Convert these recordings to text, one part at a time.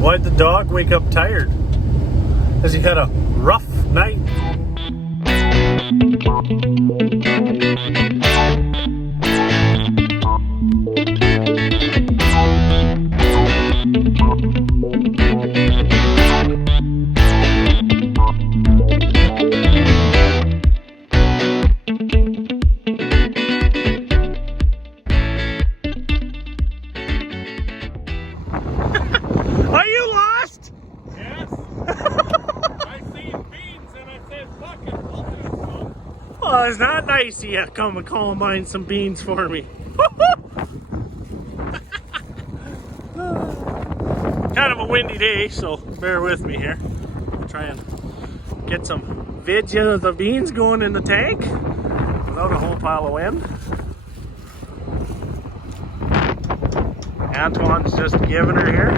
Why'd the dog wake up tired? Has he had a rough night? Are you lost? Yes. I seen beans and I said, fuck it, I'll do some. Well, it's not nice of you to come and columbine some beans for me. Kind of a windy day, so bear with me here. I'll try and get some videos of beans going in the tank without a whole pile of wind. Antoine's just giving her here.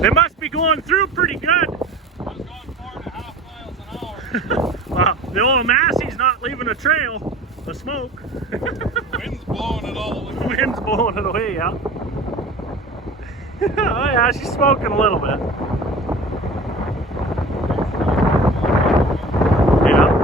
They must be going through pretty good. I was going 4.5 miles an hour. Well, the old Massey's not leaving a trail of smoke. Wind's blowing it all away. Wind's blowing it away, yeah. Oh yeah, she's smoking a little bit. Yeah.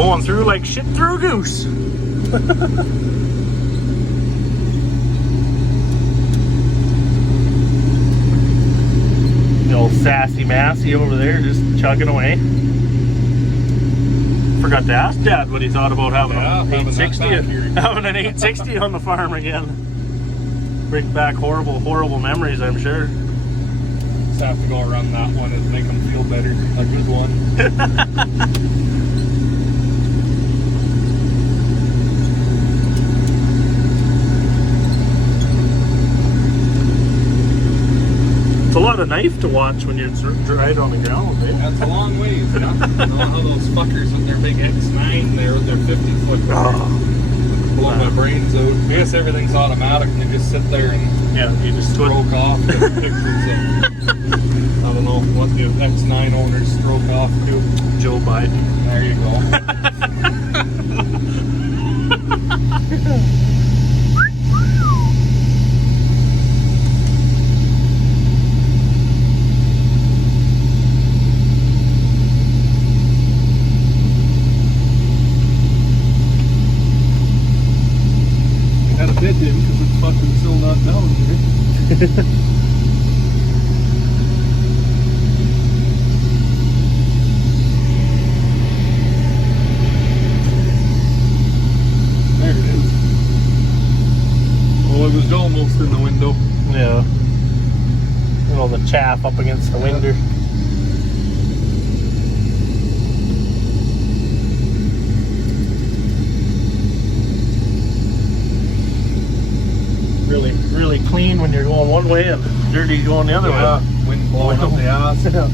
Going through like shit through a goose. The old sassy Massey over there just chugging away. Forgot to ask Dad what he thought about having an 860, having an 860 on the farm again. Bring back horrible memories, I'm sure. Just have to go around that one and make them feel better. A good one. It's a lot of knife to watch when you're right on the ground, eh? That's a long ways, yeah. I don't know how those fuckers with their big X9 there with their 50-foot blow my brains out. I guess everything's automatic and they just sit there and yeah, you just stroke off the pictures of, I don't know what the X9 owners stroke off to. Joe Biden. There you go. It did because it's fucking still not down here. There it is. Oh, it was almost in the window. Yeah. You know, the chaff up against the window. Really clean when you're going one way and dirty going the other way. Wind blowing up the ass. Yeah.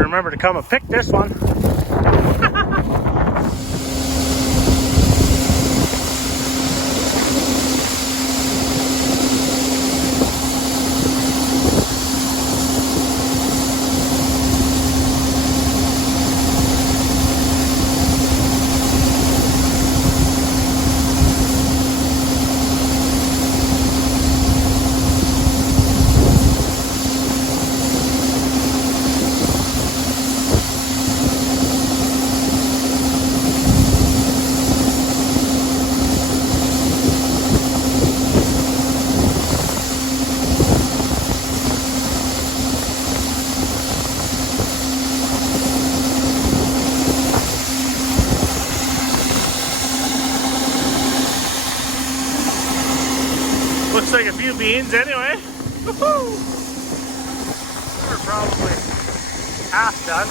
better remember to come and pick this one. Looks like a few beans anyway. Woohoo! We're probably half done.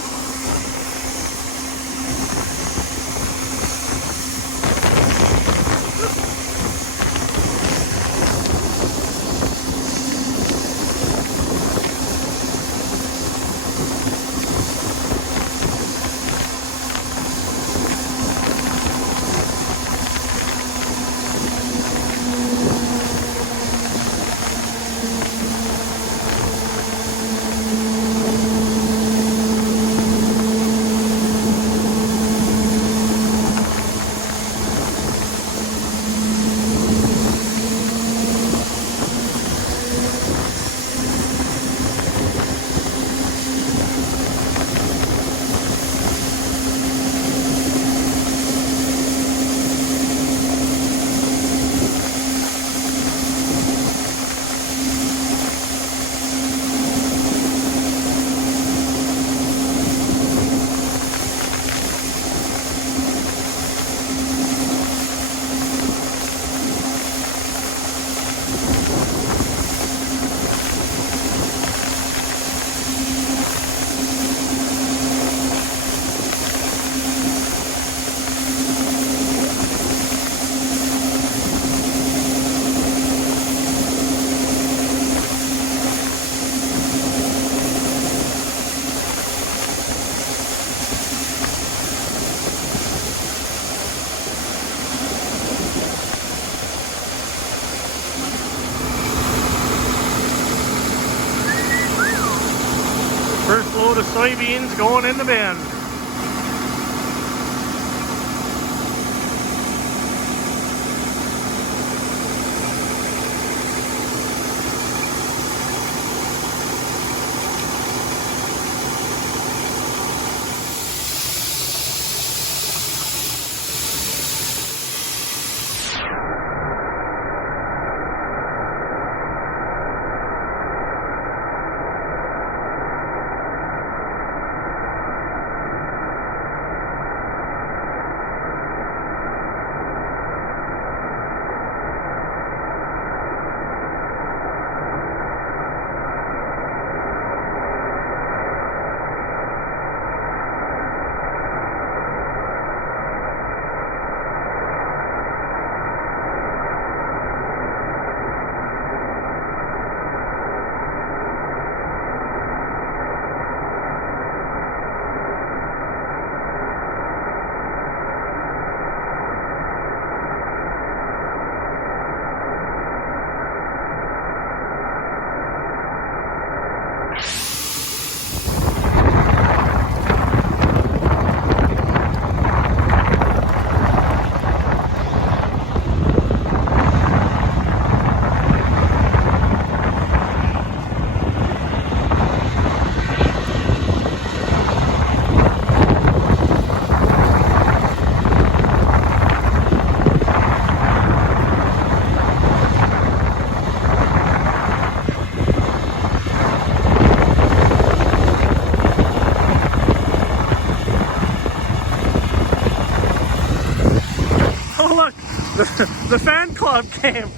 First load of soybeans going in the bin. The fan club came.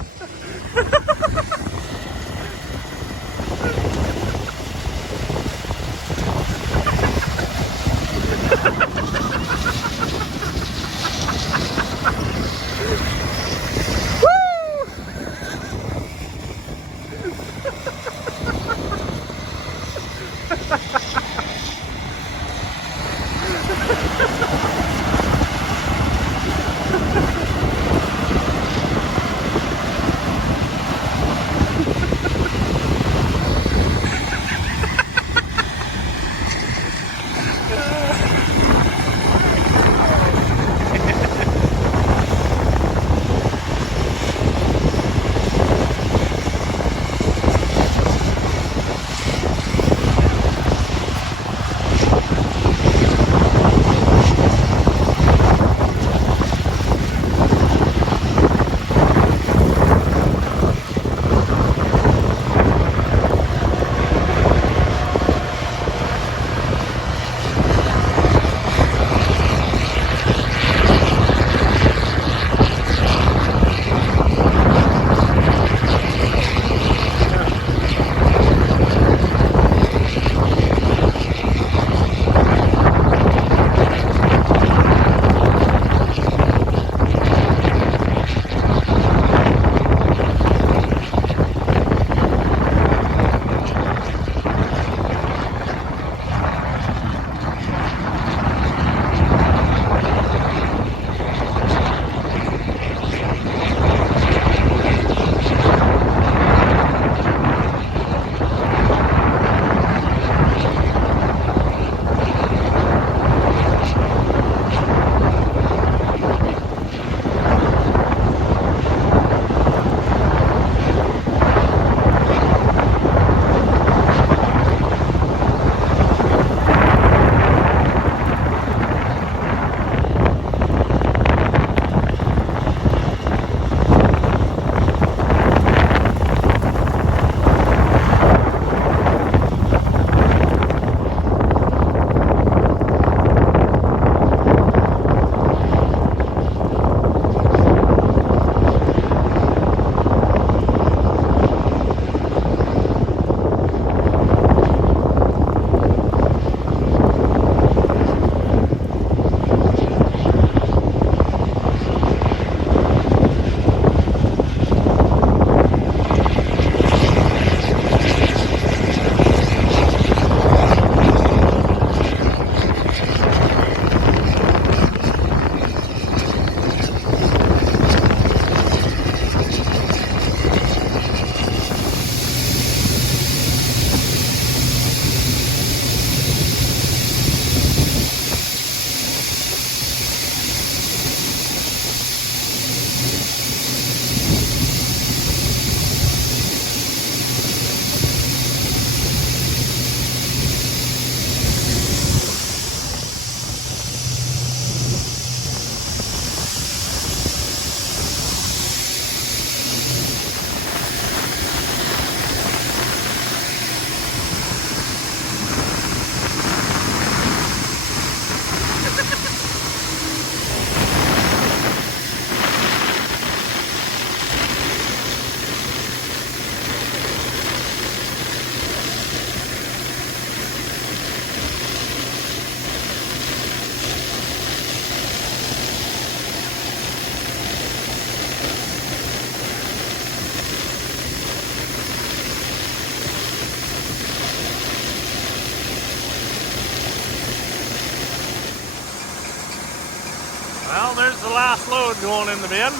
Well, there's the last load going in the bin.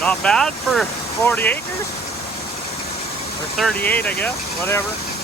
Not bad for 40 acres. Or 38, I guess, whatever.